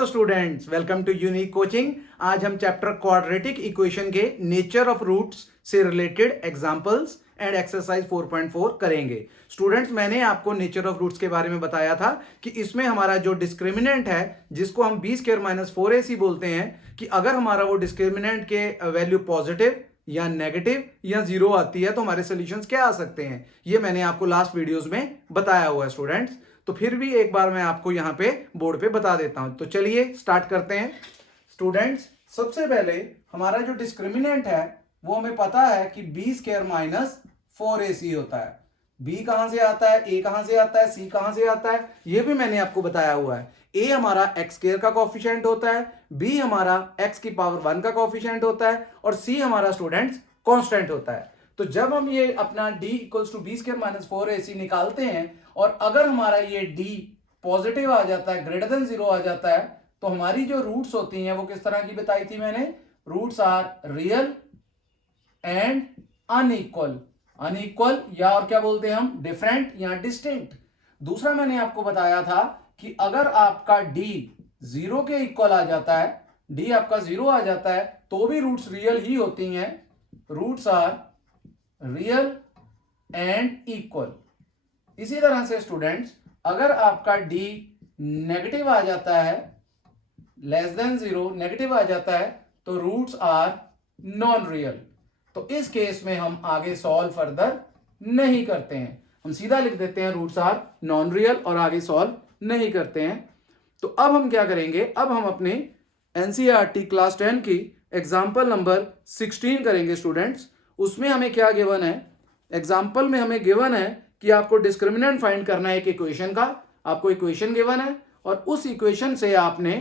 Hello students, welcome to unique coaching. आज हम chapter quadratic equation के नेचर ऑफ रूट्स से रिलेटेड एग्जांपल्स एंड एक्सरसाइज 4.4 करेंगे। Students, मैंने आपको नेचर ऑफ रूट्स के बारे में बताया था कि इसमें हमारा जो डिस्क्रिमिनेंट है, जिसको हम बी स्क्वायर माइनस 4ac बोलते हैं, कि अगर हमारा वो डिस्क्रिमिनेंट के वैल्यू पॉजिटिव या नेगेटिव या जीरो आती है तो हमारे सॉल्यूशंस क्या आ सकते हैं। ये मैंने आपको लास्ट वीडियोस में बताया हुआ है स्टूडेंट्स। तो फिर भी एक बार मैं आपको यहाँ पे बोर्ड पे बता देता हूं। तो चलिए स्टार्ट करते हैं स्टूडेंट्स। सबसे पहले हमारा जो डिस्क्रिमिनेंट है वो हमें पता है कि बी स्क्वायर माइनस 4ac होता है। बी कहां से आता है, ए कहां से आता है, सी कहां से आता है, ये भी मैंने आपको बताया हुआ है। ए हमारा एक्स स्क्वायर का कोफिशिएंट होता है, बी हमारा एक्स की पावर 1 का कोफिशिएंट होता है और सी हमारा स्टूडेंट्स कांस्टेंट होता है। तो जब हम ये अपना d equals to b square minus 4ac निकालते हैं और अगर हमारा ये d पॉजिटिव आ जाता है, ग्रेटर देन 0 आ जाता है, तो हमारी जो रूट्स होती हैं वो किस तरह की बताई थी मैंने। Roots are real and unequal. Unequal या और क्या बोलते हैं हम, डिफरेंट या डिस्टिंक्ट। दूसरा मैंने आपको बताया था कि अगर आपका d 0 के इक्वल आ जाता है, d आपका 0 आ जाता है, तो भी रूट्स रियल ही होती हैं। Roots are real and equal. इसी तरह से स्टूडेंट्स, अगर आपका d नेगेटिव आ जाता है, लेस देन 0 नेगेटिव आ जाता है, तो रूट्स आर नॉन रियल। तो इस केस में हम आगे सॉल्व फर्दर नहीं करते हैं, हम सीधा लिख देते हैं रूट्स आर नॉन रियल और आगे सॉल्व नहीं करते हैं। तो अब हम क्या करेंगे, अब हम अपने एनसीईआरटी क्लास 10 की एग्जाम्पल नंबर 16 करेंगे स्टूडेंट्स। उसमें हमें क्या गिवन है, एग्जाम्पल में हमें गिवन है कि आपको डिस्क्रिमिनेंट फाइंड करना है एक इक्वेशन का। आपको इक्वेशन गिवन है और उस इक्वेशन से आपने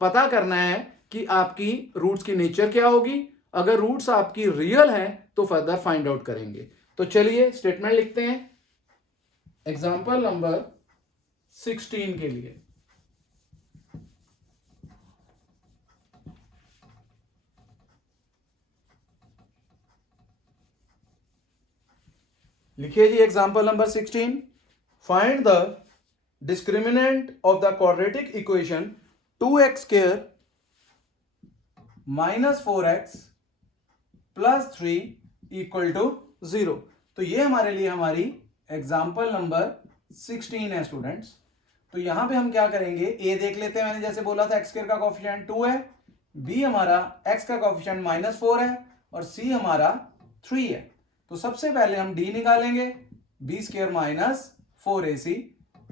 पता करना है कि आपकी रूट्स की नेचर क्या होगी। अगर रूट्स आपकी रियल हैं तो फर्दर फाइंड आउट करेंगे। तो चलिए स्टेटमेंट लिखते हैं एग्जाम्पल नंबर 16 के लिए। लिखिए जी example number 16। Find the discriminant of the quadratic equation 2x square minus 4x plus 3 equal to 0। तो ये हमारे लिए हमारी एग्जाम्पल नंबर 16 है स्टूडेंट्स। तो यहां पे हम क्या करेंगे, ए देख लेते हैं। मैंने जैसे बोला था एक्स स्क्वायर का कोफिशिएंट 2 है, बी हमारा एक्स का कोफिशिएंट माइनस 4 है और सी हमारा 3 है। तो सबसे पहले हम d निकालेंगे, b square minus 4ac।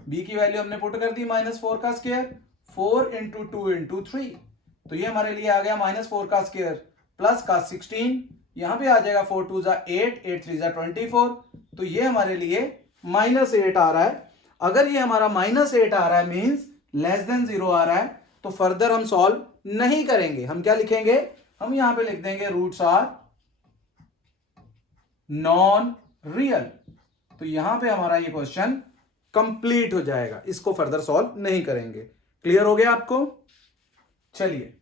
b की वैल्यू हमने पुट कर दी माइनस 4 का स्क्वायर, 4 इंटू 2 इंटू 3। तो ये हमारे लिए आ गया माइनस 4 का स्क्वायर प्लस का 16। यहां पे आ जाएगा 4 2 जा 8, 8 3 जा 24। तो ये हमारे लिए माइनस 8 आ रहा है। अगर ये हमारा माइनस 8 आ रहा है मीन्स लेस देन 0 आ रहा है, तो फर्दर हम सॉल्व नहीं करेंगे। हम क्या लिखेंगे, हम यहां पे लिख देंगे रूट्स आर नॉन रियल। तो यहां पे हमारा ये क्वेश्चन कंप्लीट हो जाएगा, इसको फर्दर सॉल्व नहीं करेंगे। क्लियर हो गया आपको। चलिए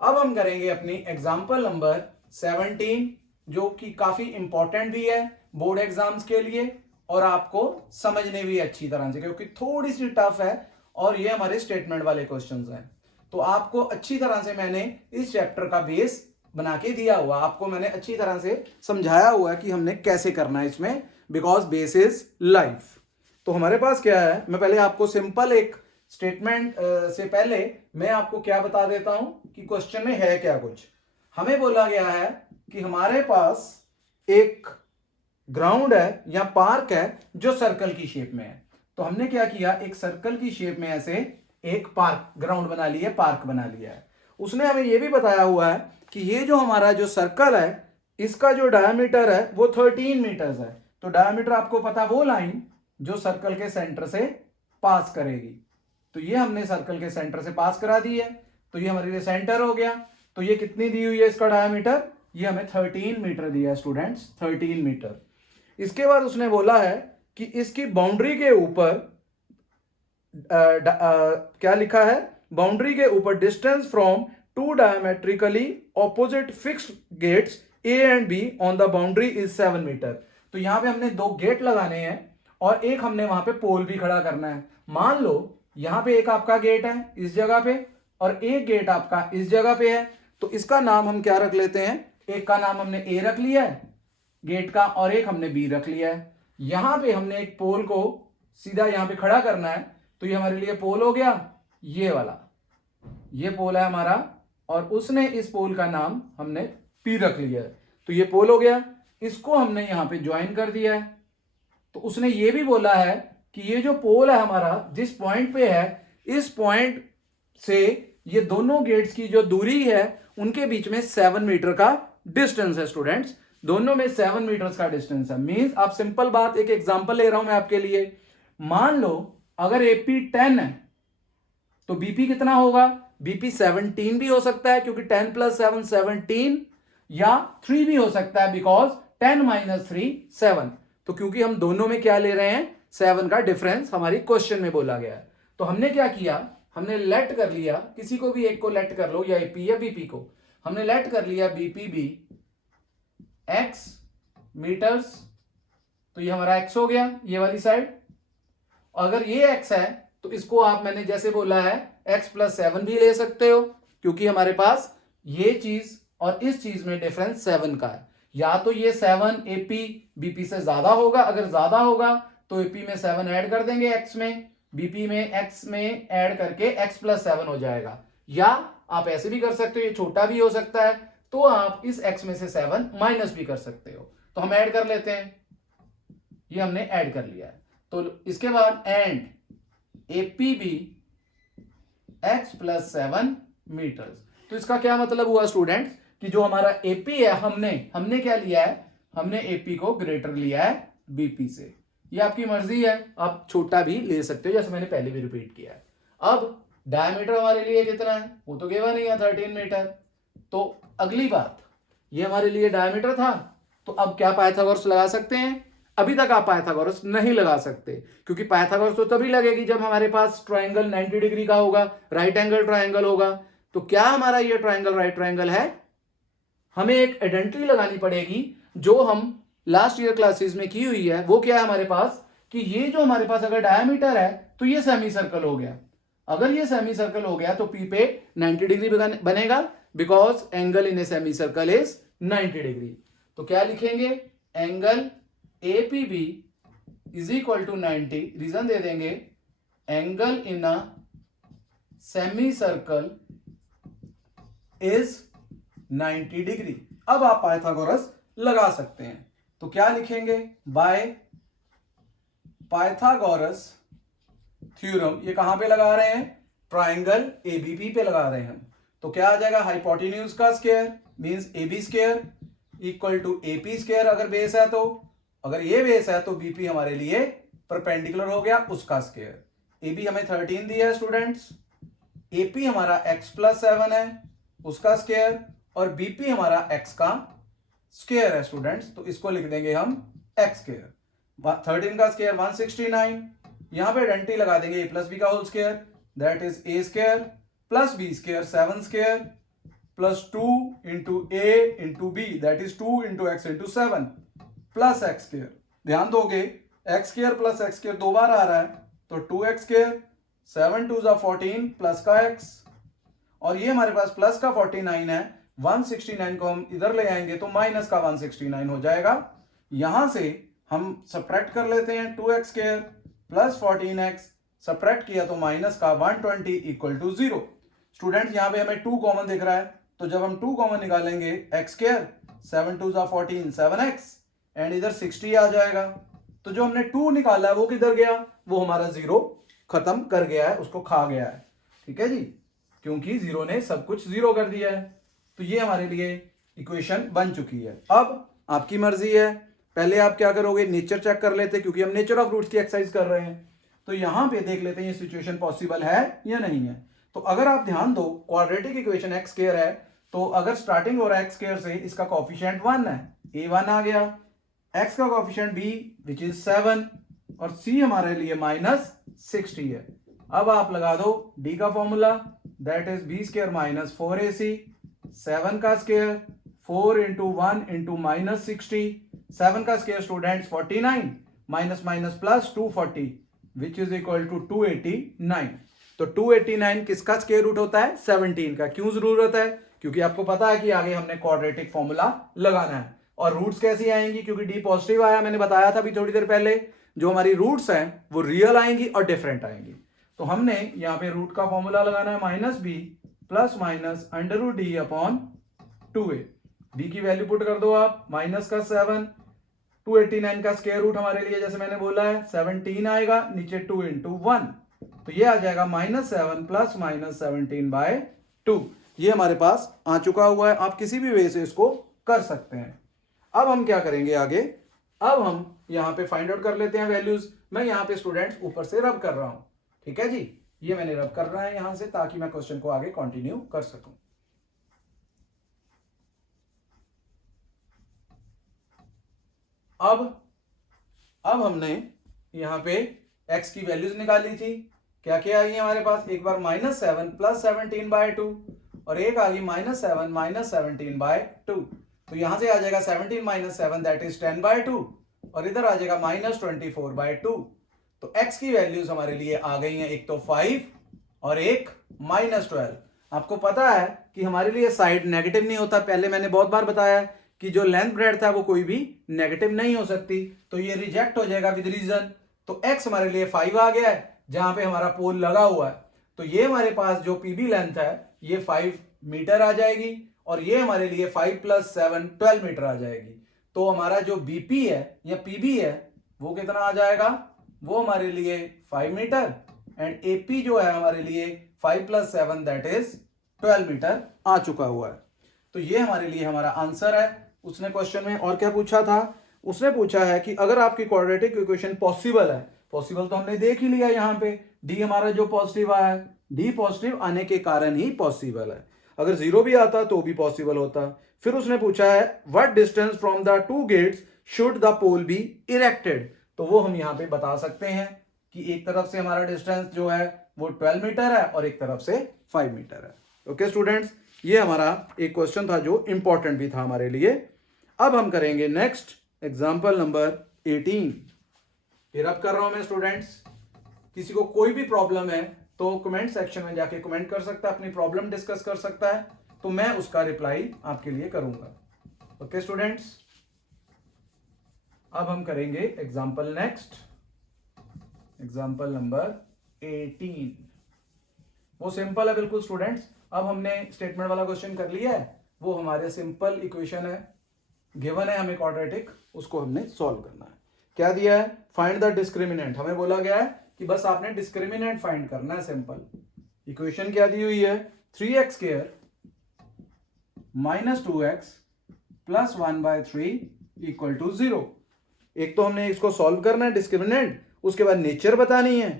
अब हम करेंगे अपनी एग्जांपल नंबर 17, जो कि काफी इंपॉर्टेंट भी है बोर्ड एग्जाम्स के लिए और आपको समझने भी अच्छी तरह से, क्योंकि थोड़ी सी टफ है और ये हमारे स्टेटमेंट वाले क्वेश्चंस हैं। तो आपको अच्छी तरह से मैंने इस चैप्टर का बेस बना के दिया हुआ, आपको मैंने अच्छी तरह से समझाया हुआ है कि हमने कैसे करना है इसमें, बिकॉज बेस इज लाइफ। तो हमारे पास क्या है, मैं पहले आपको सिंपल एक स्टेटमेंट से पहले मैं आपको क्या बता देता हूं कि क्वेश्चन में है क्या। कुछ हमें बोला गया है कि हमारे पास एक ग्राउंड है या पार्क है जो सर्कल की शेप में है। तो हमने क्या किया, एक सर्कल की शेप में ऐसे एक पार्क ग्राउंड बना लिया, पार्क बना लिया है। उसने हमें यह भी बताया हुआ है कि ये जो हमारा जो सर्कल है, इसका जो डायमीटर है वो 13 मीटर्स है। तो डायमीटर आपको पता, वो लाइन जो सर्कल के सेंटर से पास करेगी। तो ये हमने सर्कल के सेंटर से पास करा दी है, तो ये हमारे लिए सेंटर हो गया। तो ये कितनी दी हुई है इसका डायमीटर, ये हमें 13 मीटर दिया है स्टूडेंट्स, 13 मीटर। इसके बाद उसने बोला है कि इसकी बाउंड्री के ऊपर क्या लिखा है, बाउंड्री के ऊपर distance from two diametrically opposite fixed gates A and B on the boundary is 7 metre. तो यहां पे हमने 2 गेट लगाने हैं और एक हमने वहां पे पोल भी खड़ा करना है। मान लो यहां पे एक आपका गेट है इस जगह पे और एक गेट आपका इस जगह पे है, तो इसका नाम हम क्या रख लेते हैं, एक का नाम हमने ए रख लिया है गेट का और एक हमने बी रख लिया है। यहां पे हमने एक पोल को सीधा यहां पे खड़ा करना है, तो ये हमारे लिए पोल हो गया, ये वाला ये पोल है हमारा, और उसने इस पोल का नाम हमने पी रख लिया है, तो ये पोल हो गया। इसको हमने यहां पे ज्वाइन कर दिया है, तो उसने ये भी बोला है कि ये जो पोल है हमारा जिस पॉइंट पे है, इस पॉइंट से ये दोनों गेट्स की जो दूरी है उनके बीच में 7 मीटर का डिस्टेंस है स्टूडेंट्स, दोनों में 7 मीटर्स का डिस्टेंस है। मींस आप सिंपल बात, एक एग्जांपल ले रहा हूं मैं आपके लिए, मान लो अगर एपी 10 है तो बीपी कितना होगा, बीपी 17 भी हो सकता है क्योंकि 10 प्लस 7 17, या 3 भी हो सकता है बिकॉज 10 माइनस 3 7। तो क्योंकि हम दोनों में क्या ले रहे हैं, 7 का डिफरेंस हमारी क्वेश्चन में बोला गया है। तो हमने क्या किया, हमने लेट कर लिया, किसी को भी एक को लेट कर लो, या एपी या बीपी को, हमने लेट कर लिया बीपी बी एक्स मीटर्स, तो ये हमारा एक्स हो गया ये वाली साइड। अगर ये एक्स है तो इसको आप, मैंने जैसे बोला है, एक्स प्लस 7 भी ले सकते हो क्योंकि हमारे पास ये चीज और इस चीज में डिफरेंस 7 का है। या तो ये 7 एपी बीपी से ज्यादा होगा, अगर ज्यादा होगा तो एपी में 7 ऐड कर देंगे एक्स में, बीपी में एक्स में ऐड करके एक्स प्लस 7 हो जाएगा। या आप ऐसे भी कर सकते हो, ये छोटा भी हो सकता है, तो आप इस x में से 7 माइनस भी कर सकते हो। तो हम ऐड कर लेते हैं, ये हमने ऐड कर लिया है। तो इसके बाद and AP be x plus 7 metres. तो इसका क्या मतलब हुआ स्टूडेंट्स कि जो हमारा एपी है, हमने क्या लिया है, हमने एपी को ग्रेटर लिया है बीपी से। ये आपकी मर्जी है, आप छोटा भी ले सकते हो जैसे मैंने पहले भी रिपीट किया है। अब डायमीटर हमारे लिए कितना है, वो तो गिवन नहीं है 13 मीटर। तो अगली बात, ये हमारे लिए डायमीटर था, तो अब क्या पाइथागोरस लगा सकते हैं, अभी तक आप पाइथागोरस नहीं लगा सकते क्योंकि पाइथागोरस तो तभी लगेगी जब हमारे पास ट्रायंगल 90 डिग्री का होगा, राइट एंगल ट्रायंगल होगा। तो क्या हमारा ये ट्रायंगल राइट ट्रायंगल है, हमें एक आइडेंटिटी लगानी पड़ेगी जो हम लास्ट ईयर क्लासेस में की हुई है। वो क्या है हमारे पास कि ये जो हमारे पास अगर डायमीटर है तो ये सेमी सर्कल हो गया, अगर ये सेमी सर्कल हो गया तो पी पे 90 डिग्री बनेगा because angle in a semi circle is 90 degree. तो क्या लिखेंगे, angle APB is equal to 90, reason दे देंगे angle in a semi circle is 90 degree. अब आप पाइथागोरस लगा सकते हैं, तो क्या लिखेंगे, बाय पाइथागोरस थ्योरम। ये कहां पे लगा रहे हैं, ट्राइंगल ABP पे लगा रहे हैं हम। तो क्या आ जाएगा, हाइपोटेन्यूज का square means AB square equal to AP square अगर बेस है, तो अगर ये बेस है तो BP हमारे लिए परपेंडिकुलर हो गया उसका स्क्वायर। AB हमें 13 दिया है स्टूडेंट्स, AP हमारा x प्लस 7 है उसका स्क्वायर, और BP हमारा x का स्क्वायर है स्टूडेंट्स, तो इसको लिख देंगे हम x स्क्वायर। 13 का स्क्वायर 169, यहां पे आइडेंटिटी लगा देंगे a प्लस बी का whole square, that is a square plus b square 7 square plus 2 into a into b, that is 2 into x into 7 plus x square. ध्यान दोगे x square plus x square 2 बार आ रहा है, तो 2x square 7 2 14 plus का x, और ये हमारे पास प्लस का 49 है, 169 को हम इधर ले आएंगे तो माइनस का 169 हो जाएगा। यहां से हम सब्ट्रैक्ट कर लेते हैं, 2x square plus 14x subtract किया तो माइनस का 120 इक्वल टू 0। स्टूडेंट्स यहां पे हमें 2 कॉमन दिख रहा है, तो जब हम 2 कॉमन निकालेंगे x स्क्वायर 7 2 14 7x एंड इधर 60 आ जाएगा। तो जो हमने 2 निकाला है वो किधर गया, वो हमारा 0 खत्म कर गया है, उसको खा गया है। ठीक है जी, क्योंकि 0 ने सब कुछ 0 कर दिया है। तो ये हमारे लिए इक्वेशन बन चुकी है। अब आपकी मर्जी है, पहले आप क्या करोगे, नेचर चेक कर लेते क्योंकि हम नेचर ऑफ रूट्स की एक्सरसाइज कर रहे हैं। तो यहां पे देख लेते हैं ये सिचुएशन पॉसिबल है या नहीं है। तो अगर आप ध्यान दो, क्वाड्रेटिक इक्वेशन एक्स स्क्वायर है, तो अगर स्टार्टिंग हो रहा है एक्स स्क्वायर से, इसका कोएफिशिएंट 1 है, a1 आ गया, x का कोएफिशिएंट b विच इज 7 और c हमारे लिए माइनस 60 है। अब आप लगा दो d का formula, that is b square minus 4ac, 7 का स्क्वायर 4 इंटू 1 इंटू माइनस 60, 7 का square students 49 minus minus plus 240 which is equal to 289। तो 289 किसका स्क्वायर रूट होता है? 17 का। क्यों जरूरत है? क्योंकि आपको पता है कि आगे हमने क्वाड्रेटिक फॉर्मूला लगाना है। और रूट्स कैसी आएंगी? क्योंकि डी पॉजिटिव आया, मैंने बताया था अभी थोड़ी देर पहले, जो हमारी रूट्स हैं वो रियल आएंगी और डिफरेंट आएंगी। तो हमने यहाँ पे रूट का फॉर्मूला लगाना है minus b plus minus under root d upon 2a। B की वैल्यू पुट कर दो आप, माइनस का 7, 289 का स्क्वायर रूट हमारे लिए जैसे मैंने बोला है 17 आएगा, नीचे 2 इंटू 1, तो ये आ जाएगा -7 प्लस -17/2। ये हमारे पास आ चुका हुआ है। आप किसी भी वे से इसको कर सकते हैं। अब हम क्या करेंगे आगे? अब हम यहां पे फाइंड आउट कर लेते हैं वैल्यूज। मैं यहां पे स्टूडेंट्स ऊपर से रब कर रहा हूं, ठीक है जी। ये मैंने रब करना है यहां से ताकि मैं क्वेश्चन को आगे कंटिन्यू कर सकूं। अब हमने यहां पे x की वैल्यूज निकाली थी। क्या क्या आई है हमारे पास? एक बार -7 प्लस 17/2 और एक आ गई -7 माइनस 17/2। तो यहां से आ जाएगा 17 माइनस 7 दैट इज 10/2 और इधर आ जाएगा -24/2। तो x की वैल्यूज हमारे लिए आ गई हैं, एक तो 5 और एक -12। आपको पता है कि हमारे लिए साइड नेगेटिव नहीं होता, पहले मैंने बहुत बार बताया कि जो लेंथ ब्रेड था वो कोई भी नेगेटिव नहीं हो सकती, तो ये रिजेक्ट हो जाएगा विद रीजन। तो x हमारे लिए 5 आ गया है जहां पे हमारा पोल लगा हुआ है। तो ये हमारे पास जो पीबी लेंथ है ये 5 मीटर आ जाएगी और ये हमारे लिए 5 + 7 12 मीटर आ जाएगी। तो हमारा जो बीपी है या पीबी है वो कितना आ जाएगा? वो हमारे लिए 5 मीटर एंड एपी जो है हमारे लिए 5 + 7 दैट इज 12 मीटर आ चुका हुआ है। तो ये हमारे लिए हमारा आंसर है। उसने क्वेश्चन में और क्या पूछा था? उसने पूछा है कि अगर आपकी क्वाड्रेटिक इक्वेशन पॉसिबल है, पॉसिबल तो हमने देख ही लिया यहाँ पे, डी हमारा जो पॉजिटिव आया है, डी पॉजिटिव आने के कारण ही पॉसिबल है। अगर 0 भी आता तो भी पॉसिबल होता। फिर उसने पूछा है what distance from the 2 gates should the pole be erected. तो वो हम यहाँ पे बता सकते हैं कि एक तरफ से हमारा डिस्टेंस जो है वो 12 मीटर है और एक तरफ से 5 मीटर है। ओके स्टूडेंट्स, ये हमारा एक क्वेश्चन था जो इंपॉर्टेंट भी था हमारे लिए। अब हम करेंगे नेक्स्ट एग्जाम्पल नंबर 18। फिर अब कर रहा हूं मैं स्टूडेंट्स, किसी को कोई भी प्रॉब्लम है तो कमेंट सेक्शन में जाके कमेंट कर सकता है, अपनी प्रॉब्लम डिस्कस कर सकता है, तो मैं उसका रिप्लाई आपके लिए करूंगा। ओके स्टूडेंट्स, अब हम करेंगे एग्जाम्पल नेक्स्ट, एग्जाम्पल नंबर 18। वो सिंपल है बिल्कुल स्टूडेंट्स। अब हमने स्टेटमेंट वाला क्वेश्चन कर लिया है, वो हमारे सिंपल इक्वेशन है, गिवन है हमें क्वाड्रेटिक, उसको हमने सॉल्व करना है। क्या दिया है? Find the discriminant. हमें बोला गया है कि बस आपने डिस्क्रिमिनेंट फाइंड करना है, सिंपल। इक्वेशन क्या दी हुई है? 3x² - 2x + 1/3 = 0। एक तो हमने इसको सॉल्व करना है डिस्क्रिमिनेंट, उसके बाद नेचर बतानी है।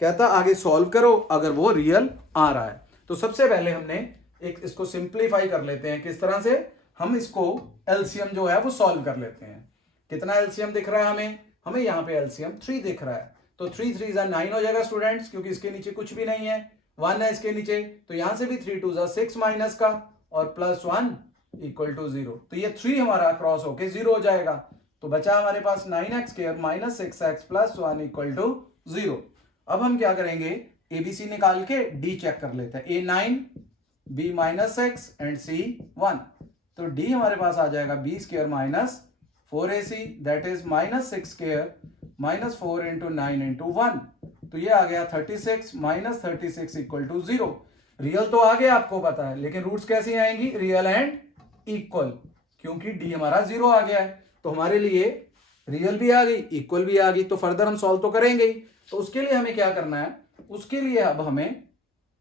कहता आगे सॉल्व करो अगर वो रियल आ रहा है। तो सबसे पहले हमने एक इसको सिंप्लीफाई कर लेते हैं। किस तरह से? हम इसको एलसीएम जो है वो सॉल्व कर लेते हैं। कितना एलसीएम दिख रहा है हमें? हमें यहाँ पे एलसीएम 3 दिख रहा है। तो 3 3 9 हो जाएगा स्टूडेंट्स, क्योंकि इसके नीचे कुछ भी नहीं है, 1 है इसके नीचे। तो यहां से भी 3 2 6 माइनस का और +1 = 0। तो ये 3 हमारा क्रॉस होके 0 हो जाएगा। तो बचा हमारे पास 9x² - 6x + 1 = 0। अब हम क्या करेंगे? एबीसी निकाल के डी चेक कर लेते हैं। ए 9, बी -6 एंड सी 1। तो डी हमारे पास आ जाएगा b² - 4ac दैट इज -6² - 4 × 9 × 1। तो ये आ गया 36 - 36 = 0। रियल तो आ गया आपको पता है, लेकिन रूट्स कैसी आएंगी? रियल एंड इक्वल, क्योंकि डी हमारा 0 आ गया है। तो हमारे लिए रियल भी आ गई, इक्वल भी आ गई। तो फर्दर हम सॉल्व तो करेंगे ही। तो उसके लिए हमें क्या करना है? उसके लिए अब हमें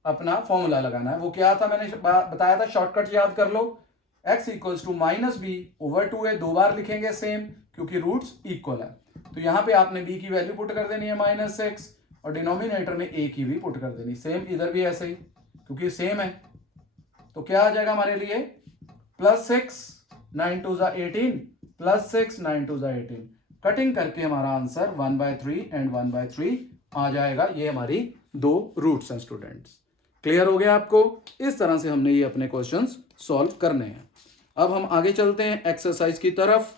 अपना फॉर्मूला लगाना है। वो क्या था? मैंने बताया था, शॉर्टकट याद कर लो। x = -b/2a 2 बार लिखेंगे सेम, क्योंकि रूट्स इक्वल है। तो यहां पे आपने b की वैल्यू पुट कर देनी है -6 और डिनोमिनेटर में a की भी पुट कर देनी, सेम इधर भी ऐसे ही, क्योंकि सेम है। तो क्या आ जाएगा हमारे लिए? +6 9 2 18 +6 9 2 18। कटिंग करके हमारा आंसर 1/3 एंड 1/3 आ जाएगा। ये हमारी 2 रूट्स हैं स्टूडेंट्स। क्लियर हो गया आपको? इस तरह से हमने ये अपने क्वेश्चंस सॉल्व करने हैं। अब हम आगे चलते हैं एक्सरसाइज की तरफ।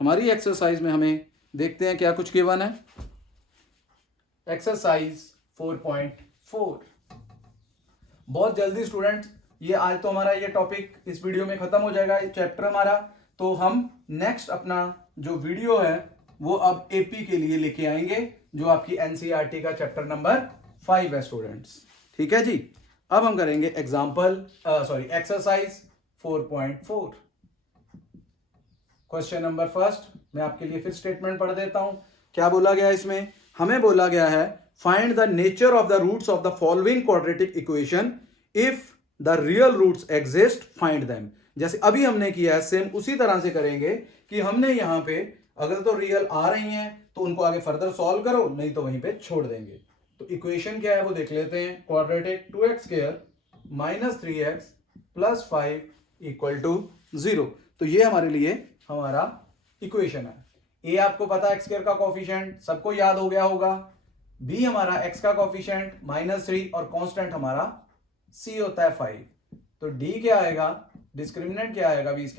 हमारी एक्सरसाइज में हमें देखते हैं क्या कुछ गिवन है। एक्सरसाइज 4.4। बहुत जल्दी स्टूडेंट्स, ये आज तो हमारा ये टॉपिक इस वीडियो में खत्म हो जाएगा, ये चैप्टर हमारा। तो हम नेक्स्ट अपना जो वीडियो है वो अब एपी के लिए लेके आएंगे, जो आपकी एनसीईआरटी का चैप्टर नंबर 5 है स्टूडेंट्स। ठीक है जी। अब हम करेंगे एक्सरसाइज 4.4। क्वेश्चन नंबर फर्स्ट, मैं आपके लिए फिर स्टेटमेंट पढ़ देता हूं। क्या बोला गया इसमें? हमें बोला गया है find the nature of the roots of the following quadratic equation, if the real roots exist find them. जैसे अभी हमने किया है सेम उसी तरह से करेंगे कि हमने यहां पे अगर तो रियल आ रही हैं तो उनको आगे फर्दर सॉल्व करो, नहीं तो वहीं पे छोड़ देंगे। तो इक्वेशन क्या है वो देख लेते हैं। Quadratic 2x² - 3x + 5 = 0। तो ये हमारे लिए हमारा इक्वेशन है। ए आपको पता है x² का कोफिशिएंट, सबको याद हो गया होगा। बी हमारा x का कोफिशिएंट -3 और कांस्टेंट हमारा c होता है 5। तो d क्या आएगा, डिस्क्रिमिनेंट क्या आएगा, b² -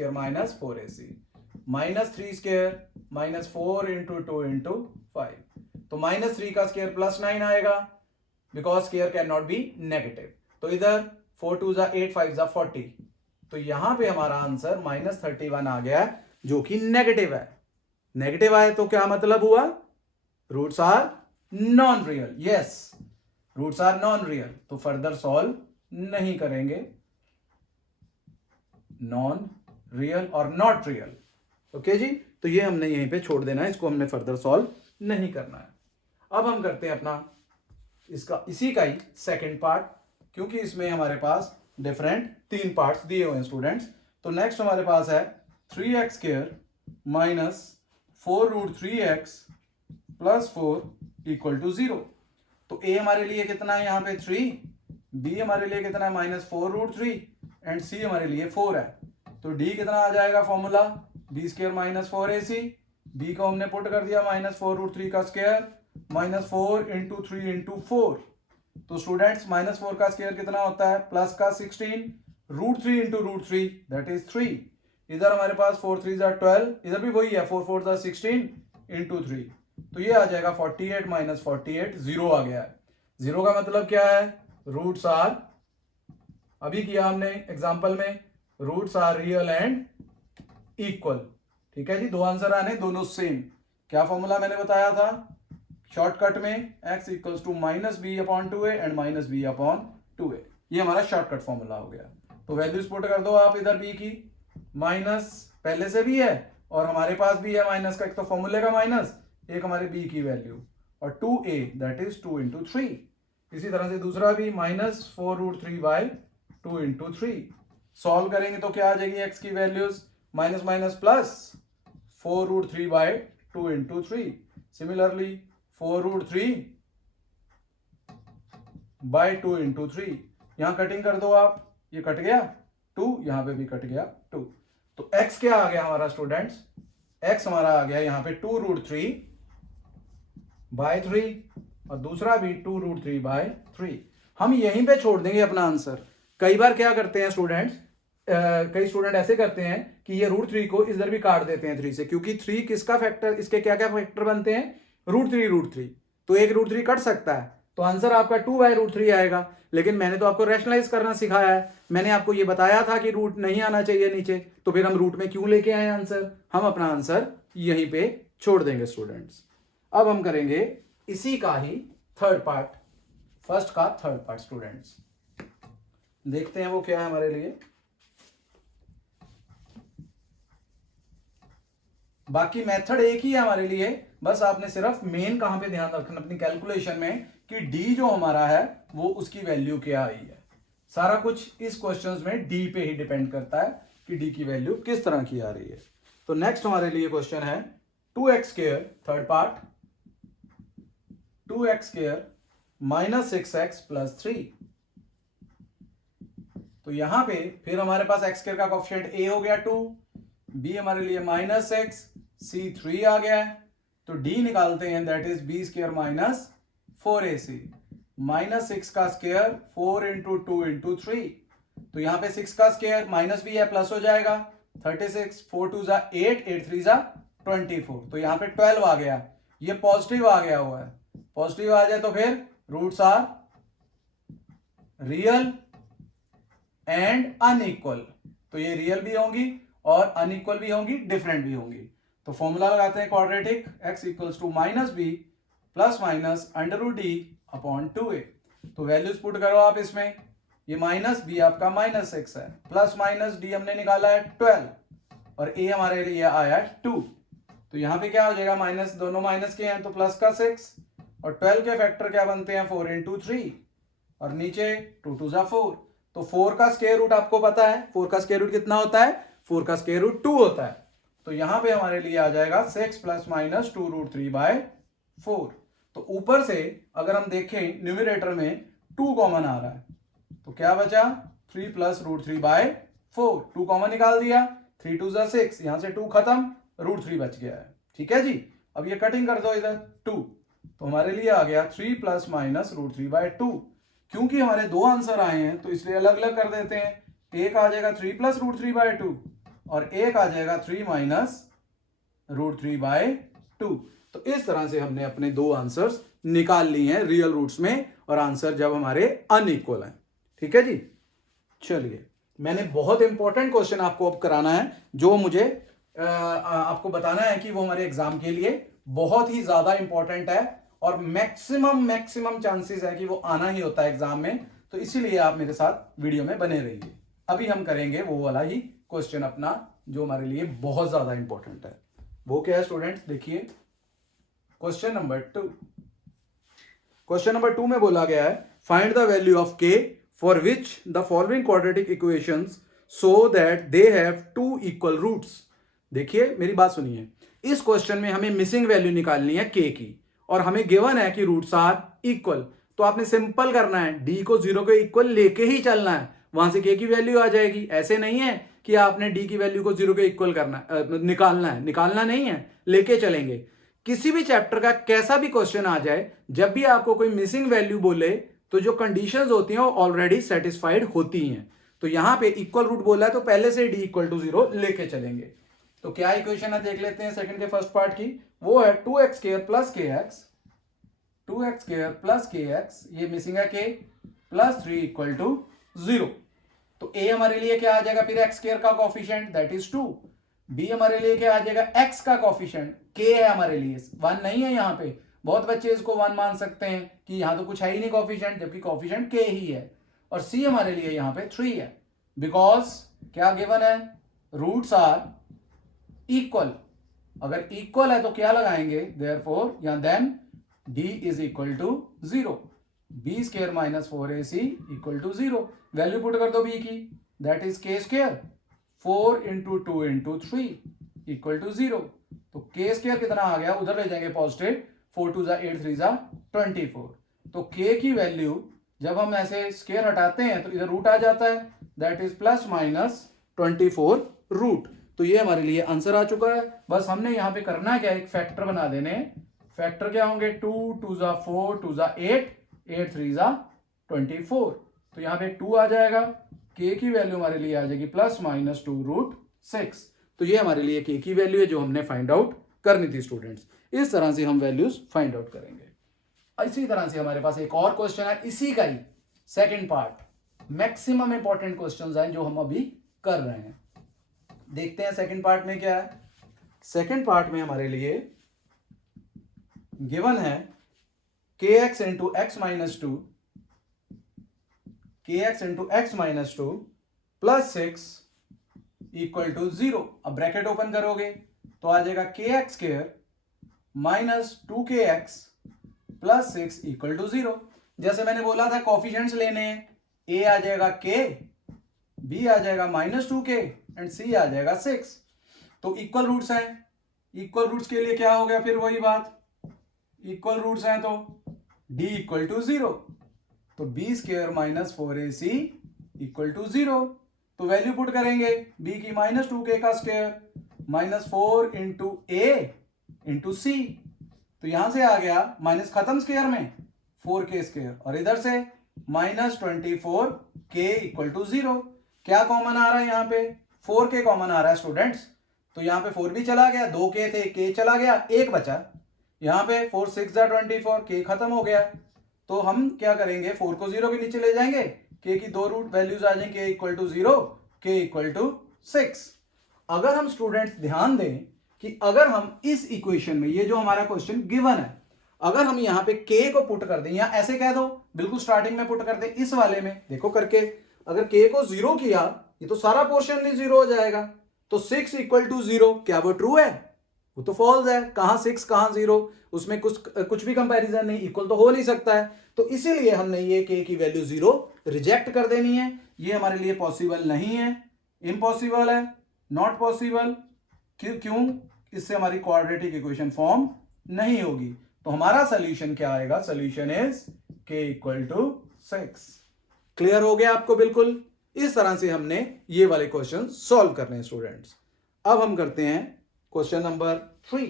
4ac -3² -4 × 2 × 5। तो -3 का स्क्वायर +9 आएगा, because square can not be negative. तो इधर 4 2 = 8 5 = 40। तो यहां पे हमारा आंसर -31 आ गया, जो कि नेगेटिव है। नेगेटिव आए तो क्या मतलब हुआ? Roots are non real. Yes, roots are non real. तो फर्दर सॉल्व नहीं करेंगे। नॉन रियल और नॉट रियल। ओके जी। तो ये हमने यहीं पे छोड़ देना है, इसको हमने फर्दर सॉल्व नहीं करना है। अब हम करते हैं अपना इसी का ही सेकंड पार्ट, क्योंकि इसमें हमारे पास डिफरेंट 3 पार्ट्स दिए हुए हैं स्टूडेंट्स। तो नेक्स्ट हमारे पास है 3x² - 4√3x + 4 = 0। तो a हमारे लिए कितना है यहाँ पे 3, b हमारे लिए कितना है -4√3 एंड c हमारे लिए 4 है। तो d कितना आ जाएगा फॉर्मूला, b² - 4ac। b को हमने पुट कर दिया -4√3 का स्क्वायर -4 × 3 × 4। तो स्टूडेंट्स -4 का स्क्वायर कितना होता है, प्लस का 16, √3 × √3 दैट इज 3। इधर हमारे पास 4 3 = 12, इधर भी वही है 4 4 = 16 × 3। तो ये आ जाएगा 48 - 48, 0 आ गया है। 0 का मतलब क्या है, रूट्स आर, अभी किया हमने एग्जांपल में, roots are real and equal. ठीक है जी, 2 आंसर आने, दोनों सेम। क्या फॉर्मूला मैंने बताया था शॉर्टकट में, x = -b/2a एंड -b/2a। ये हमारा शॉर्टकट फॉर्मूला हो गया। तो वैल्यूज पुट कर दो आप इधर b की, माइनस पहले से भी है और हमारे पास भी है माइनस का, एक तो फॉर्मूले का माइनस, एक हमारे b की वैल्यू, और 2a दैट इज 2 × 3। इसी तरह से दूसरा भी -4√3/2 × 3। सॉल्व करेंगे तो क्या आ जाएगी x की values, minus minus plus 4√3/2 × 3। Similarly 4√3/2 × 3। यहां कटिंग कर दो आप, ये कट गया 2, यहां पे भी कट गया 2। तो x क्या आ गया हमारा स्टूडेंट्स, x हमारा आ गया यहां पे 2√3/3 और दूसरा भी 2√3/3। हम यहीं पे छोड़ देंगे अपना आंसर। कई बार क्या करते हैं स्टूडेंट्स, कई स्टूडेंट ऐसे करते हैं कि ये √3 को इधर भी काट देते हैं 3 से, क्योंकि 3 किसका फैक्टर, इसके क्या क्या फैक्टर बनते हैं, √3 तो एक √3 कट सकता है, तो आंसर आपका 2/√3 आएगा। लेकिन मैंने तो आपको रैशनलाइज करना सिखाया है, मैंने आपको ये बताया था कि रूट नहीं आना चाहिए नीचे, तो फिर हम रूट में क्यों लेके आए आंसर? हम अपना आंसर यहीं पे छोड़ देंगे स्टूडेंट्स। अब हम करेंगे इसी का ही थर्ड पार्ट, फर्स्ट का थर्ड पार्ट स्टूडेंट्स। देखते हैं वो क्या है हमारे लिए। बाकी मेथड एक ही है हमारे लिए, बस आपने सिर्फ मेन कहां पे ध्यान रखना अपनी कैलकुलेशन में कि डी जो हमारा है वो उसकी वैल्यू क्या आई है। सारा कुछ इस क्वेश्चंस में डी पे ही डिपेंड करता है कि डी की वैल्यू किस तरह की आ रही है। तो नेक्स्ट हमारे लिए क्वेश्चन है 2x², third part, 2x² - 6x + 3। तो यहां पे फिर हमारे पास x² का कोएफिशिएंट a हो गया 2, b हमारे लिए -6, c 3 आ गया है। तो d निकालते हैं, दैट इज b² - 4ac। -6 का स्क्वायर 4 × 2 × 3। तो यहां पे 6 का स्क्वायर माइनस भी है, प्लस हो जाएगा 36, 4 2 = 8, 8 3 = 24। तो यहां पे 12 आ गया, ये पॉजिटिव आ गया हुआ है। पॉजिटिव आ जाए तो फिर roots are real and unequal, तो ये रियल भी होंगी और अनइक्वल भी होंगी, डिफरेंट भी होंगी। तो फॉर्मूला लगाते हैं quadratic, x equals to minus b plus minus under root d upon 2a। तो वैल्यूज पुट करो आप इसमें, ये माइनस बी आपका माइनस एक्स है, प्लस माइनस डी हमने निकाला है 12 और a हमारे लिए आया है 2। तो यहां पे क्या हो जाएगा, माइनस, दोनों माइनस के हैं तो प्लस का 6 और 12 के फैक्टर क्या बनते हैं 4 इंटू 3 और नीचे 2 2 जा 4। तो 4 का स्क्वायर रूट आपको पता है, 4 का स्क्वायर रूट कितना होता है, 4 का स्क्वायर रूट 2 होता है। तो यहां पे हमारे लिए आ जाएगा 6 प्लस माइनस 2 रूट 3 बाय 4। तो ऊपर से अगर हम देखें न्यूमरेटर में 2 कॉमन आ रहा है, तो क्या बचा 3 प्लस रूट 3 बाय 4। 2 कॉमन निकाल दिया, 3 2 जा 6, यहां से 2 खत्म, रूट 3 बच गया है। ठीक है जी, अब ये कटिंग कर दो इधर 2, तो हमारे लिए आ गया 3 प्लस माइनस रूट 3 बाय 2। क्योंकि हमारे दो आंसर आए हैं तो इसलिए अलग अलग कर देते हैं। एक आ जाएगा 3 प्लस रूट 3 बाय 2 और एक आ जाएगा 3 माइनस रूट 3 बाय 2। तो इस तरह से हमने अपने दो आंसर्स निकाल लिए हैं रियल रूट्स में, और आंसर जब हमारे अनइक्वल हैं। ठीक है जी, चलिए मैंने बहुत इंपॉर्टेंट क्वेश्चन आपको अब कराना है, जो मुझे आपको बताना है कि वो हमारे एग्जाम के लिए बहुत ही ज्यादा इंपॉर्टेंट है और मैक्सिमम चांसेस है कि वो आना ही होता है एग्जाम में। तो इसीलिए आप मेरे साथ वीडियो में बने रहिए। अभी हम करेंगे वो वाला ही क्वेश्चन अपना जो हमारे लिए बहुत ज्यादा इंपॉर्टेंट है। वो क्या है स्टूडेंट्स, देखिए क्वेश्चन नंबर 2। क्वेश्चन नंबर 2 में बोला गया है find the value of k for which the following quadratic equations so that they have two equal roots. देखिए मेरी बात सुनिए, इस क्वेश्चन में हमें मिसिंग वैल्यू निकालनी है k की और हमें गिवन है कि रूट्स आर इक्वल। तो आपने सिंपल करना है, d को 0 के इक्वल लेके ही चलना है, वहां से k की वैल्यू आ जाएगी। ऐसे नहीं है कि आपने d की वैल्यू को 0 के इक्वल निकालना है, निकालना नहीं है, लेके चलेंगे। किसी भी चैप्टर का कैसा भी क्वेश्चन आ जाए, जब भी आपको कोई मिसिंग वैल्यू बोले तो जो कंडीशंस होती हैं वो ऑलरेडी सेटिस्फाइड होती हैं। तो यहां पे इक्वल रूट बोला है तो पहले से d इक्वल टू 0 लेके चलेंगे। तो क्या इक्वेशन है देख लेते हैं सेकंड के फर्स्ट पार्ट की। वो है 2x square plus kx, 2x square plus kx, ये मिसिंग है k, प्लस 3 इक्वल टू 0। तो a हमारे लिए क्या आ जाएगा फिर x स्क्वायर का कोफिशिएंट दैट इज 2, b हमारे लिए क्या आ जाएगा x का कोफिशिएंट, k है हमारे लिए, 1 नहीं है यहाँ पे। बहुत बच्चे इसको 1 मान सकते हैं कि यहाँ तो कुछ है ही नहीं कोफिशिएंट, जबकि कोफिशिएंट k ही है। और c हमारे लिए यहाँ पे 3 है, बिकॉज क्या गिवन है, रूट्स आर इक्वल। अगर इक्वल है तो क्या लगाएंगे, देयरफॉर या then d is equal to 0, b square minus 4ac equal to 0। Value put कर दो b की, that is k square 4 into 2 into 3 equal to 0। तो k स्क्वायर कितना आ गया, उधर ले जाएंगे पॉजिटिव, 4 2 जा 8 3 जा 24। तो k की वैल्यू जब हम ऐसे स्क्वायर हटाते हैं तो इधर रूट आ जाता है, that is plus minus 24 root. तो ये हमारे लिए आंसर आ चुका है। बस हमने यहां पे करना क्या, एक फैक्टर बना देने। फैक्टर क्या होंगे, 2 2 जा 4 2 जा 8 8 3 जा 24। तो यहां पे 2 आ जाएगा, k की वैल्यू हमारे लिए आ जाएगी प्लस माइनस 2 रूट 6। तो ये हमारे लिए k की वैल्यू है जो हमने फाइंड आउट करनी थी स्टूडेंट्स। इस तरह से हम वैल्यूज फाइंड आउट करेंगे। इसी तरह से हमारे पास एक और क्वेश्चन है, इसी का ही second part. Maximum important question हैं जो हम अभी कर रहे हैं। देखते हैं सेकंड पार्ट में क्या है। सेकंड पार्ट में हमारे लिए गिवन है kx into x minus 2, kx into x minus 2 plus 6 equal to 0। अब ब्रैकेट ओपन करोगे तो आ जाएगा kx square minus 2kx plus 6 equal to 0। जैसे मैंने बोला था कॉफिशिएंट्स लेने हैं, a आ जाएगा k, b आ जाएगा माइनस 2k एंड c आ जाएगा 6। तो इक्वल रूट्स हैं, इक्वल रूट्स के लिए क्या हो गया फिर वही बात, इक्वल रूट्स हैं तो d इक्वल टू 0, तो b square minus 4ac equal to 0। तो वैल्यू पुट करेंगे, b की माइनस 2k का square minus 4 into a into c। तो यहां से आ गया माइनस खत्म स्क्वायर में 4k स्क्वायर, और इधर से माइनस 24k इक्वल टू 0। क्या कॉमन आ रहा है यहाँ पे, 4k कॉमन आ रहा है स्टूडेंट्स। तो यहाँ पे 4 भी चला गया, 2k थे, k चला गया, 1 बचा। यहाँ पे 4 6 जा 24, k खत्म हो गया। तो हम क्या करेंगे, 4 को 0 के नीचे ले जाएंगे, के की दो रूट वैल्यूज आ जाए, के इक्वल टू 0, के इक्वल टू 6। अगर हम स्टूडेंट्स ध्यान दें कि अगर हम इस इक्वेशन में, ये जो हमारा क्वेश्चन गिवन है, अगर हम यहां पे k को पुट कर दें, या ऐसे कह दो बिल्कुल स्टार्टिंग में पुट कर दें इस वाले में, देखो करके, अगर k को 0 किया, ये तो सारा पोर्शन भी 0 हो जाएगा। तो 6 इक्वल टू 0, क्या वो ट्रू है? वो तो फॉल्स है। कहां 6 कहां 0, उसमें कुछ भी कंपैरिजन नहीं, इक्वल तो हो नहीं सकता है। तो इसीलिए हमने ये k की वैल्यू 0 रिजेक्ट कर देनी है। ये हमारे लिए पॉसिबल नहीं है, इम्पॉसिबल है, नॉट पॉसिबल। क्यों? इससे हमारी क्वाड्रेटिक इक्वेशन फॉर्म नहीं होगी। तो हमारा सोल्यूशन क्या आएगा? Solution is k equal to 6। Clear हो गया आपको? बिल्कुल इस तरह से हमने ये वाले क्वेश्चन सॉल्व करने हैं स्टूडेंट्स। अब हम करते हैं क्वेश्चन नंबर 3।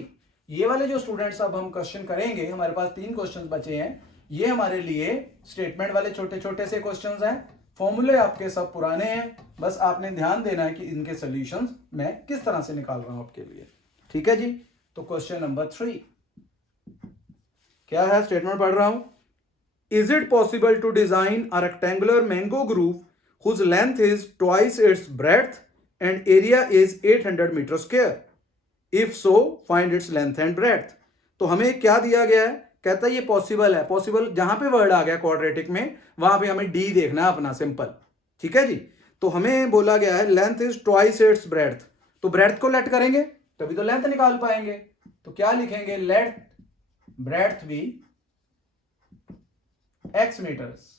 ये वाले जो स्टूडेंट्स अब हम क्वेश्चन करेंगे, हमारे पास 3 क्वेश्चन बचे हैं। ये हमारे लिए स्टेटमेंट वाले छोटे छोटे से क्वेश्चंस हैं। फॉर्मूले आपके सब पुराने हैं, बस आपने ध्यान देना है कि इनके सॉल्यूशंस मैं किस तरह से निकाल रहा हूं आपके लिए। ठीक है जी। तो क्वेश्चन नंबर 3 क्या है? स्टेटमेंट पढ़ रहा हूं। Is it possible to design a rectangular mango grove whose length is twice its breadth and area is 800 metre square? If so find its length and breadth. तो हमें क्या दिया गया है? कहता है ये पॉसिबल है। पॉसिबल जहां पे वर्ड आ गया क्वाड्रेटिक में, वहां पे हमें डी देखना है अपना, सिंपल। ठीक है जी। तो हमें बोला गया है length is twice its breadth, तो ब्रेड्थ को लेट करेंगे तभी तो लेंथ निकाल पाएंगे। तो क्या लिखेंगे? लेट ब्रेड्थ भी x मीटर्स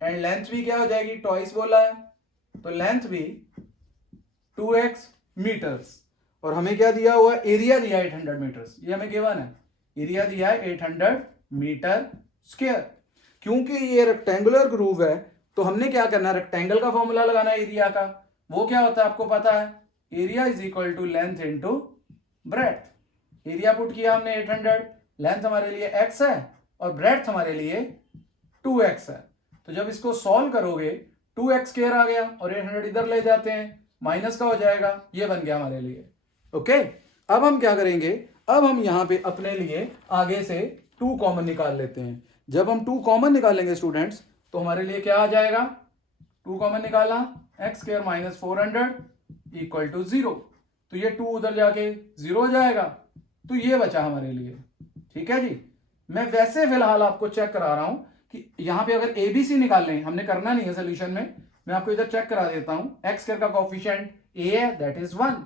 एंड लेंथ भी क्या हो जाएगी? ट्वाइस बोला है, तो लेंथ भी 2x मीटर्स। और हमें क्या दिया हुआ है? एरिया दिया है 800 मीटर्स, ये हमें गिवन है। एरिया दिया है 800 मीटर स्क्वायर। क्योंकि ये रेक्टेंगुलर ग्रूव है, तो हमने क्या करना है? रेक्टेंगल का फॉर्मूला लगाना है एरिया का। वो क्या होता है आपको पता है? Area is equal to length into breadth. Area put किया हमने 800, लेंथ हमारे लिए x है और ब्रेड्थ हमारे लिए 2x है। तो जब इसको सॉल्व करोगे 2x स्क्वायर आ गया और 800 इधर ले जाते हैं, माइनस का हो जाएगा, ये बन गया हमारे लिए। ओके। अब हम क्या करेंगे? अब हम यहां पे अपने लिए आगे से 2 कॉमन निकाल लेते हैं। जब हम 2 कॉमन निकालेंगे स्टूडेंट्स, तो हमारे लिए क्या आ जाएगा? 2 कॉमन निकाला, x square minus 400 equal to 0। तो ये 2 उधर जाके 0 हो जाएगा, तो ये बचा हमारे लिए। ठीक है जी। मैं वैसे फिलहाल आपको चेक करा रहा हूं कि यहां पे अगर ABC निकाल लें, हमने करना नहीं है सोल्यूशन में, मैं आपको इधर चेक करा देता हूं। x स्क्वायर का कोएफिशिएंट a है, दैट इज 1।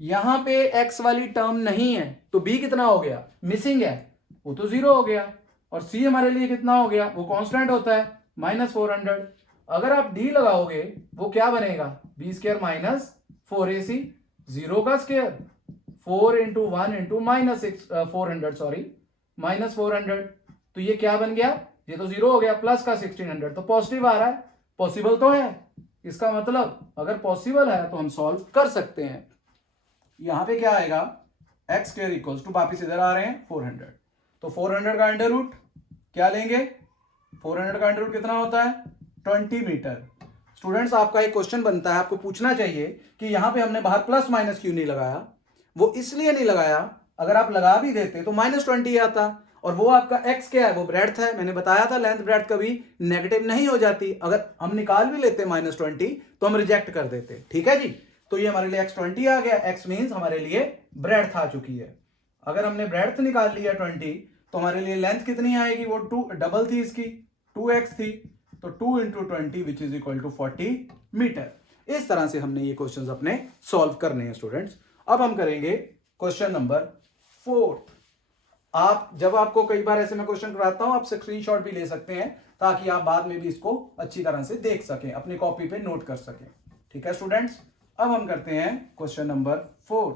यहां पे x वाली टर्म नहीं है, तो b कितना हो गया? मिसिंग है, वो तो 0 हो गया। और c हमारे लिए कितना हो गया? वो कांस्टेंट होता है, माइनस 400। अगर आप d लगाओगे, वो क्या बनेगा? b स्क्वायर माइनस 4ac, 0 का square, 4 into 1 into minus 400, sorry minus 400। तो ये क्या बन गया? ये तो 0 हो गया, प्लस का 1600, तो पॉजिटिव आ रहा है। पॉसिबल तो है, इसका मतलब अगर पॉसिबल है तो हम सॉल्व कर सकते हैं। यहां पे क्या आएगा? एक्स स्क्वायर इक्वल्स टू, वापिस इधर आ रहे हैं 400, तो 400 का अंडर रूट क्या लेंगे? 400 का अंडर रूट कितना होता है? 20 मीटर। स्टूडेंट्स आपका एक क्वेश्चन बनता है, आपको पूछना चाहिए कि यहां पे हमने बाहर प्लस माइनस क्यों नहीं लगाया? वो इसलिए नहीं लगाया, अगर आप लगा भी देते तो -20 आता। और वो आपका x क्या है? वो ब्रेड्थ है। मैंने बताया था लेंथ ब्रेड्थ कभी नेगेटिव नहीं हो जाती। अगर हम निकाल भी लेते -20 तो हम रिजेक्ट कर देते। ठीक है जी। तो ये हमारे लिए x20 आ गया। x मींस हमारे लिए ब्रेड्थ आ चुकी है। अगर हमने ब्रेड्थ निकाल लिया 20, तो हमारे लिए लेंथ कितनी आएगी? वो 2 डबल थी इसकी, 2x थी, तो 2 into 20 which is equal to 40 metre. इस तरह से हमने ये क्वेश्चंस अपने सॉल्व करने हैं स्टूडेंट्स। अब हम करेंगे क्वेश्चन नंबर 4। आप जब आपको कई बार ऐसे मैं क्वेश्चन कराता हूं, आप स्क्रीनशॉट भी ले सकते हैं ताकि आप बाद में भी इसको अच्छी तरह से देख सकें, अपने कॉपी पे नोट कर सकें। ठीक है स्टूडेंट्स। अब हम करते हैं क्वेश्चन नंबर 4।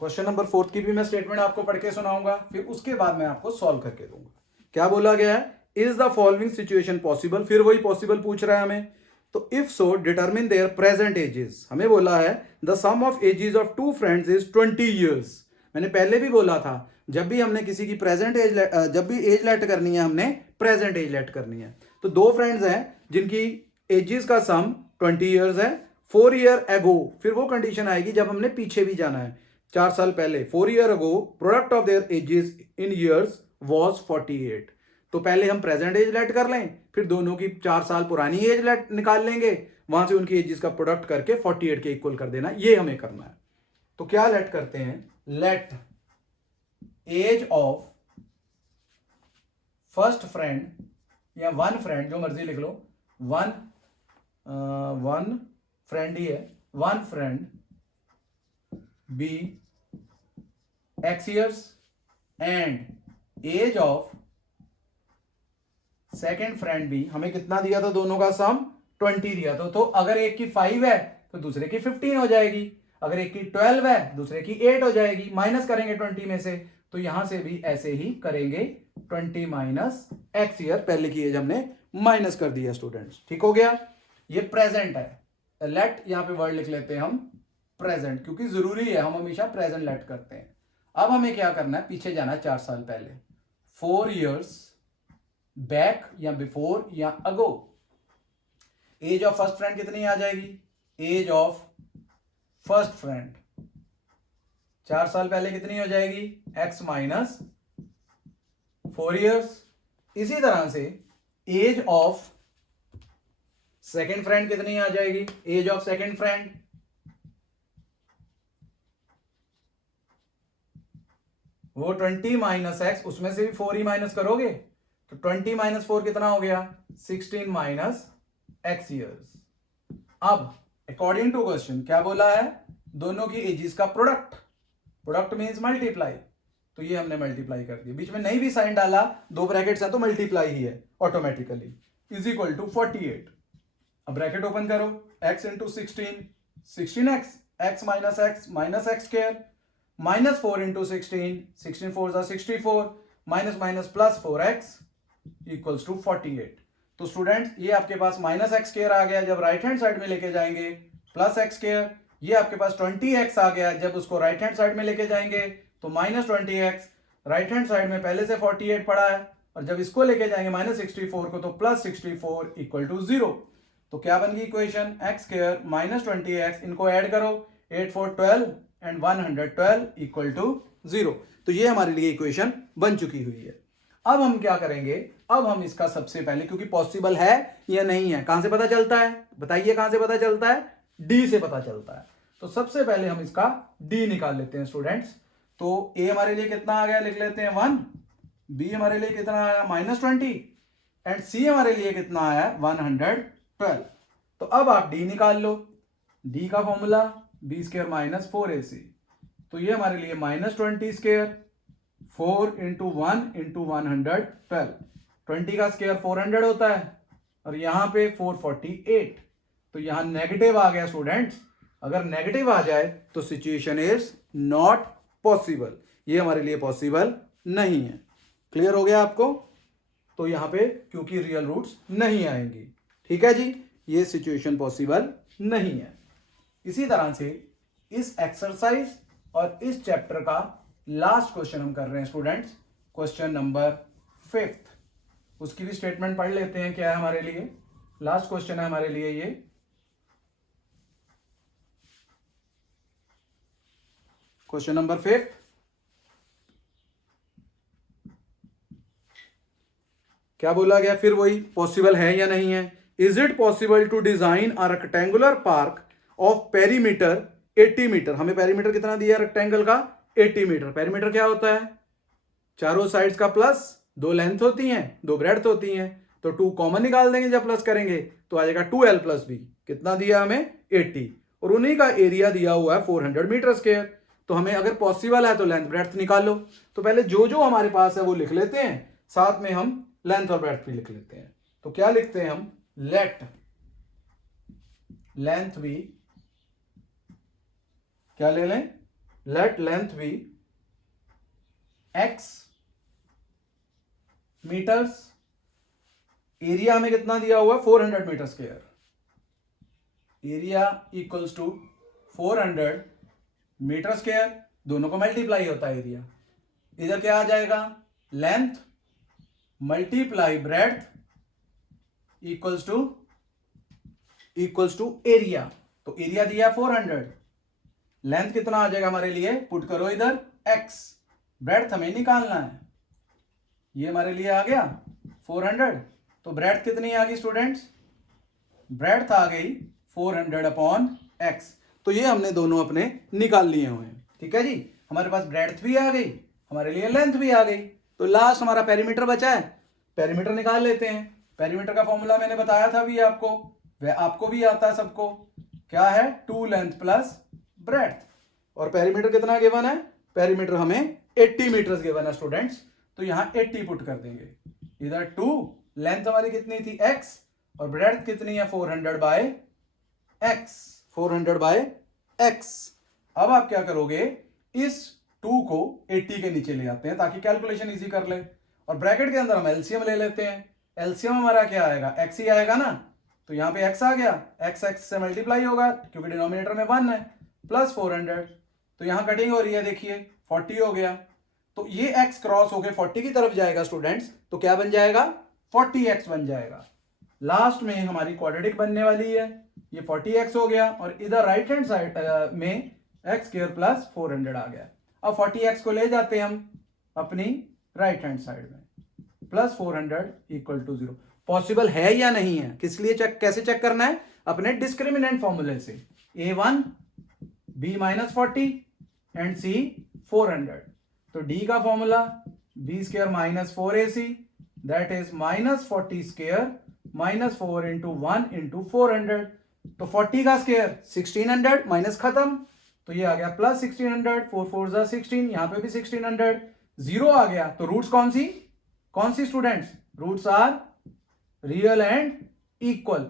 क्वेश्चन नंबर 4 की भी मैं स्टेटमेंट आपको पढ़ के सुनाऊंगा, फिर उसके बाद मैं आपको सॉल्व करके दूंगा। क्या बोला गया है? Is the following situation possible? फिर वही पॉसिबल पूछ रहा है हमें। तो if so determine their present ages. हमें बोला है the sum of ages of 2 friends is 20 years. मैंने पहले भी बोला था, जब भी हमने किसी की प्रेजेंट एज, जब भी एज लेट करनी है, हमने प्रेजेंट एज लेट करनी है। तो 2 फ्रेंड्स हैं जिनकी एजेस का सम 20 ईयर्स है। 4 ईयर एगो, फिर वो कंडीशन आएगी जब हमने पीछे भी जाना है, 4 साल पहले। 4 year ago product of their edges in years was 48। तो पहले हम प्रेजेंट एज लेट कर लें, फिर दोनों की 4 साल पुरानी एज लेट निकाल लेंगे, वहां से उनकी एजेस का प्रोडक्ट करके 48 के इक्वल कर देना, ये हमें करना है। तो क्या लेट करते हैं, let age of first friend या वन फ्रेंड, जो मर्जी लिख लो, वन फ्रेंड ही है, one friend be x years and age of second friend भी, हमें कितना दिया था, दोनों का सम 20 दिया था। तो अगर एक की 5 है तो दूसरे की 15 हो जाएगी, अगर एक की 12 है दूसरे की 8 हो जाएगी, माइनस करेंगे 20 में से, तो यहां से भी ऐसे ही करेंगे, 20 माइनस एक्स ईयर, पहले की एज हमने माइनस कर दिया स्टूडेंट्स, ठीक हो गया। ये प्रेजेंट है, लेट यहां पे वर्ड लिख लेते हैं हम प्रेजेंट, क्योंकि जरूरी है, हम हमेशा प्रेजेंट लेट करते हैं। अब हमें क्या करना है, पीछे जाना है 4 साल पहले, 4 years बैक या बिफोर या अगो। एज ऑफ फर्स्ट फ्रेंड कितनी आ जाएगी, एज ऑफ फर्स्ट फ्रेंड 4 साल पहले कितनी हो जाएगी, x माइनस 4 years। इसी तरह से एज ऑफ सेकेंड फ्रेंड कितनी आ जाएगी, एज ऑफ सेकेंड फ्रेंड वो 20 माइनस एक्स, उसमें से भी 4 ही माइनस करोगे, तो 20 माइनस 4 कितना हो गया, 16 माइनस एक्स ईयर्स। अब अकॉर्डिंग टू क्वेश्चन क्या बोला है, दोनों की एजेस का प्रोडक्ट, प्रोडक्ट मींस मल्टीप्लाई, तो ये हमने मल्टीप्लाई कर दिया, बीच में नहीं भी साइन डाला, 2 ब्रैकेट्स है तो मल्टीप्लाई ही है ऑटोमेटिकली, इज इक्वल टू 48। अब ब्रैकेट ओपन करो, x into 16x, x minus x square, minus 4 into 16 4 जा 64, minus minus plus 4x equals to 48। तो स्टूडेंट्स ये आपके पास माइनस एक्स स्क्वायर आ गया, जब राइट हैंड साइड में लेके जाएंगे प्लस एक्स स्क्वायर, ये आपके पास 20x आ गया, जब उसको राइट हैंड साइड में लेके जाएंगे तो minus 20x, right hand side में पहले से 48 पड़ा है, और जब इसको लेके जाएंगे माइनस 64 को, तो प्लस 64 इक्वल टू 0। तो क्या बन गई equation, x square minus 20x, इनको ऐड करो, 8 4 12 एंड 112 इक्वल टू 0। तो ये हमारे लिए इक्वेशन बन चुकी हुई है। अब हम क्या करेंगे, अब हम इसका सबसे पहले, क्योंकि पॉसिबल है या नहीं है, कहां से पता चलता है, बताइए कहां से पता चलता है, डी से पता चलता है। तो सबसे पहले हम इसका डी निकाल लेते हैं स्टूडेंट्स। तो ए हमारे लिए कितना आ गया, लिख लेते हैं 1, बी हमारे लिए कितना आया -20 एंड सी हमारे लिए कितना आया 112। तो अब आप डी निकाल लो, डी का formula b square minus 4ac, तो ये हमारे लिए -20 स्क्वायर 4 इंटू 1 इंटू 112, 20 का स्क्वायर 400 होता है, और यहां पे 448, तो यहां नेगेटिव आ गया स्टूडेंट्स। अगर नेगेटिव आ जाए तो सिचुएशन इज नॉट पॉसिबल, ये हमारे लिए पॉसिबल नहीं है। क्लियर हो गया आपको, तो यहां पे क्योंकि रियल रूट्स नहीं आएंगी, ठीक है जी, ये सिचुएशन पॉसिबल नहीं है। इसी तरह से इस एक्सरसाइज और इस चैप्टर का लास्ट क्वेश्चन हम कर रहे हैं स्टूडेंट्स, क्वेश्चन नंबर 5, उसकी भी स्टेटमेंट पढ़ लेते हैं क्या है हमारे लिए। लास्ट क्वेश्चन है हमारे लिए ये, क्वेश्चन नंबर 5, क्या बोला गया, फिर वही पॉसिबल है या नहीं है। Is it possible to design a rectangular park of perimeter 80 metre, हमें पेरीमीटर कितना दिया रेक्टेंगल का 80 मीटर। पेरीमीटर क्या होता है, चारों साइड्स का प्लस 2 लेंथ होती हैं 2 ब्रेड्थ होती हैं, तो 2 कॉमन निकाल देंगे, जब प्लस करेंगे तो आ जाएगा 2l प्लस b, कितना दिया हमें 80, और उन्हीं का एरिया दिया हुआ है 400 मीटर स्क्वायर। तो हमें अगर पॉसिबल है तो लेंथ ब्रेड्थ निकाल लो। तो पहले जो जो हमारे पास है वो लिख लेते हैं, साथ में हम लेंथ और ब्रेड्थ भी लिख लेते हैं। तो क्या लिखते हैं हम, लेट लेंथ भी, क्या ले लें, लेट लेंथ भी x मीटर्स, एरिया हमें कितना दिया हुआ है 400 metre square, area equals to 400 metre square, दोनों को मल्टीप्लाई होता है एरिया, इधर क्या आ जाएगा length multiply breadth equals to area. तो एरिया दिया 400, लेंथ कितना आ जाएगा हमारे लिए, पुट करो इधर x, ब्रेड्थ हमें निकालना है, ये हमारे लिए आ गया 400, तो ब्रेड्थ कितनी आ गई स्टूडेंट्स? ब्रेड्थ आ गई 400 अपॉन x। तो ये हमने दोनों अपने निकाल लिए हुए हैं, ठीक है जी। हमारे पास ब्रेड्थ भी आ गई, हमारे लिए लेंथ भी आ गई। तो लास्ट हमारा पेरीमीटर बचा है, पेरीमीटर निकाल लेते हैं। पेरीमीटर का फॉर्मूला मैंने बताया था भी आपको, वह आपको भी आता है सबको। क्या है? 2 लेंथ प्लस ब्रेड्थ। और पेरीमीटर कितना गिवन है? पेरीमीटर हमें 80 मीटर्स गिवन है स्टूडेंट्स। तो यहां 80 पुट कर देंगे। इधर 2 लेंथ हमारी कितनी थी? x, और ब्रेड्थ कितनी है? 400 बाय x, 400 बाय x। अब आप क्या करोगे? इस 2 को 80 के नीचे ले आते हैं ताकि कैलकुलेशन इजी कर ले, और ब्रैकेट के अंदर हम एलसीएम ले लेते हैं। एलसीएम हमारा क्या आएगा? x ही आएगा ना, तो यहां पे x आ गया, x से मल्टीप्लाई होगा क्योंकि डिनोमिनेटर में 1 है, प्लस 400। तो यहां कटिंग हो रही है, देखिए 40 हो गया। तो ये x क्रॉस होके 40 की तरफ जाएगा स्टूडेंट्स, तो क्या बन जाएगा? 40x बन जाएगा। लास्ट में हमारी क्वाड्रेटिक बनने वाली है, ये 40x हो गया, और इधर राइट हैंड साइड में x स्क्वायर प्लस 400 आ गया। अब 40x को ले जाते हैं हम अपनी राइट हैंड साइड में, प्लस 400 इक्वल टू 0। पॉसिबल है या नहीं है? किस लिए चेक, कैसे चेक करना है? अपने डिस्क्रिमिनेंट फॉर्मूले से, a1 b minus 40 and c 400। तो d का formula b square minus 4ac, that is minus 40 square minus 4 into 1 into 400। तो 40 का स्क्वायर 1600, माइनस खत्म, तो ये आ गया प्लस 1600, 4 4 जा 16, यहां पे भी 1600, 0 आ गया। तो रूट्स कौन सी students? Roots are real and equal.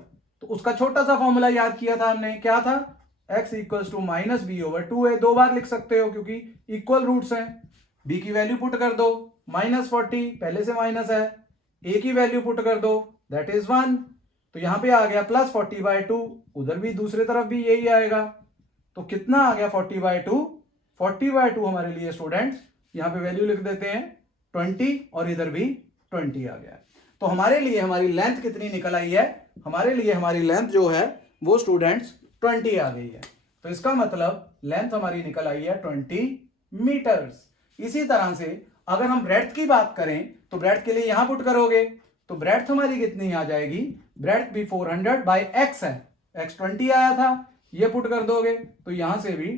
तो उसका छोटा सा फॉर्मूला याद किया था हमने, क्या था? x equals to minus B over 2 है, 2 बार लिख सकते हो क्योंकि इक्वल रूट्स हैं। b की वैल्यू पुट कर दो, माइनस 40, पहले से माइनस है, a की वैल्यू पुट कर दो, दैट इज 1। तो यहां पे आ गया प्लस 40/2, उधर भी दूसरी तरफ भी यही आएगा। तो कितना आ गया? 40/2। 40/2 हमारे लिए स्टूडेंट्स, यहां पे वैल्यू लिख देते हैं 20, और इधर भी 20 आ गया। तो हमारे लिए हमारी लेंथ कितनी निकल आई है? हमारे लिए हमारी लेंथ जो है वो स्टूडेंट्स 20 आ गई है। तो इसका मतलब लेंथ हमारी निकल आई है 20 मीटर्स। इसी तरह से अगर हम ब्रेड्थ की बात करें तो ब्रेड्थ के लिए यहां पुट करोगे तो ब्रेड्थ हमारी कितनी आ जाएगी? ब्रेड्थ भी 400 बाय x है, x 20 आया था, ये पुट कर दोगे तो यहां से भी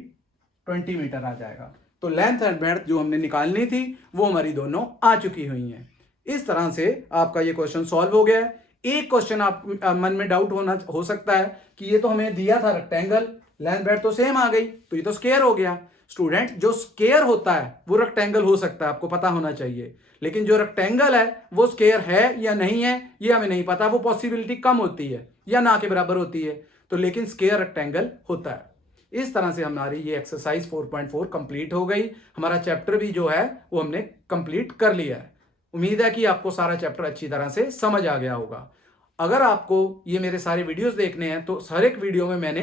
20 मीटर आ जाएगा। तो लेंथ एंड ब्रेड्थ जो हमने निकालनी थी वो हमारी दोनों आ चुकी हुई हैं। इस तरह से आपका ये क्वेश्चन सॉल्व हो गया है। एक क्वेश्चन आप मन में डाउट हो सकता है कि ये तो हमें दिया था रेक्टेंगल, लेंथ ब्रेड्थ तो सेम आ गई, तो ये तो स्क्वायर हो गया। स्टूडेंट, जो स्क्वायर होता है वो रेक्टेंगल हो सकता है, आपको पता होना चाहिए, लेकिन जो रेक्टेंगल है वो स्क्वायर है या नहीं है ये हमें नहीं पता। वो पॉसिबिलिटी कम होती है या ना के बराबर होती है, तो लेकिन स्क्वायर रेक्टेंगल होता है। इस तरह से हमारी ये एक्सरसाइज 4.4 कंप्लीट हो गई। हमारा चैप्टर भी जो है वो हमने कंप्लीट कर लिया है। उम्मीद है कि आपको सारा चैप्टर अच्छी तरह से समझ आ गया होगा। अगर आपको ये मेरे सारे वीडियोस देखने हैं तो हर एक वीडियो में मैंने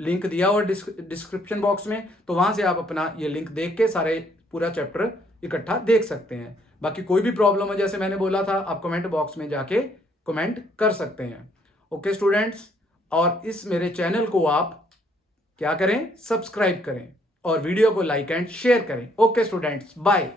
लिंक दिया और डिस्क्रिप्शन बॉक्स में, तो वहां से आप अपना ये लिंक देख के सारे पूरा चैप्टर इकट्ठा देख सकते हैं। बाकी कोई भी प्रॉब्लम है, जैसे मैंने बोला था, आप कमेंट बॉक्स में जाके कमेंट कर सकते हैं। ओके स्टूडेंट्स, और इस मेरे चैनल को आप क्या करें? सब्सक्राइब करें और वीडियो को लाइक एंड शेयर करें। Okay students, bye.